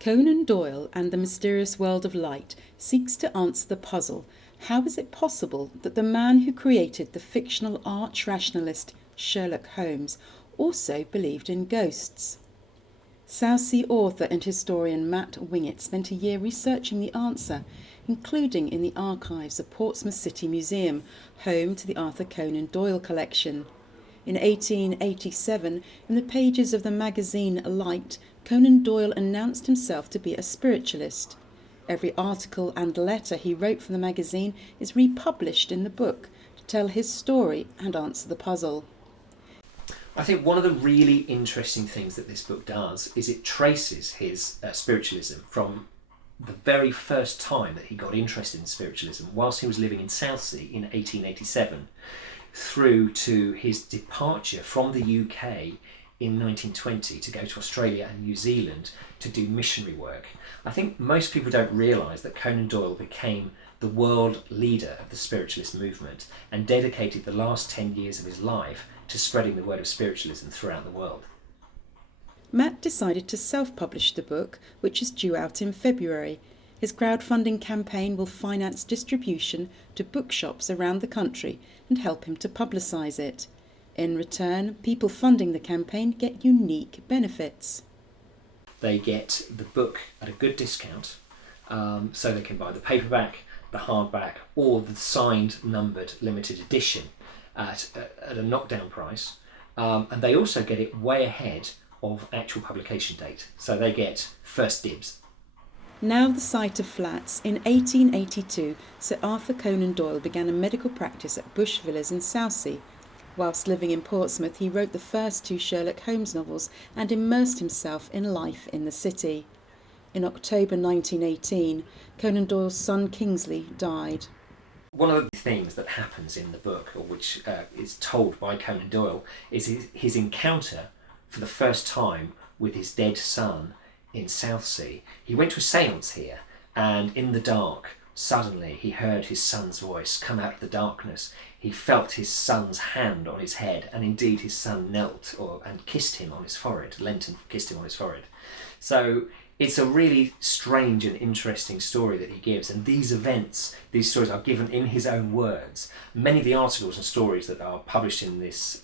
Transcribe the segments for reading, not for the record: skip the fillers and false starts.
Conan Doyle and the Mysterious World of Light seeks to answer the puzzle: how is it possible that the man who created the fictional arch-rationalist Sherlock Holmes also believed in ghosts? Southsea author and historian Matt Wingett spent a year researching the answer, including in the archives of Portsmouth City Museum, home to the Arthur Conan Doyle collection. In 1887, in the pages of the magazine Light, Conan Doyle announced himself to be a spiritualist. Every article and letter he wrote for the magazine is republished in the book to tell his story and answer the puzzle. I think one of the really interesting things that this book does is it traces his spiritualism from the very first time that he got interested in spiritualism, whilst he was living in Southsea in 1887, through to his departure from the UK in 1920 to go to Australia and New Zealand to do missionary work. I think most people don't realise that Conan Doyle became the world leader of the spiritualist movement and dedicated the last 10 years of his life to spreading the word of spiritualism throughout the world. Matt decided to self-publish the book, which is due out in February. His crowdfunding campaign will finance distribution to bookshops around the country and help him to publicise it. In return, people funding the campaign get unique benefits. They get the book at a good discount, so they can buy the paperback, the hardback, or the signed, numbered, limited edition at a knockdown price. And they also get it way ahead of actual publication date, so they get first dibs. Now the site of flats, in 1882, Sir Arthur Conan Doyle began a medical practice at Bush Villas in Southsea. Whilst living in Portsmouth, he wrote the first 2 Sherlock Holmes novels and immersed himself in life in the city. In October 1918, Conan Doyle's son Kingsley died. One of the things that happens in the book, or which is told by Conan Doyle, is his encounter for the first time with his dead son in Southsea. He went to a séance here, and in the dark, suddenly he heard his son's voice come out of the darkness. He felt his son's hand on his head, and indeed his son knelt and kissed him on his forehead, leant and kissed him on his forehead. So it's a really strange and interesting story that he gives, and these stories are given in his own words. Many of the articles and stories that are published in this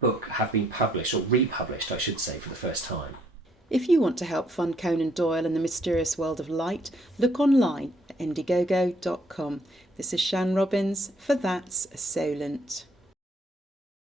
book have been published, or republished I should say, for the first time. If you want to help fund Conan Doyle and the Mysterious World of Light, look online at indiegogo.com. This is Shan Robins for That's Solent.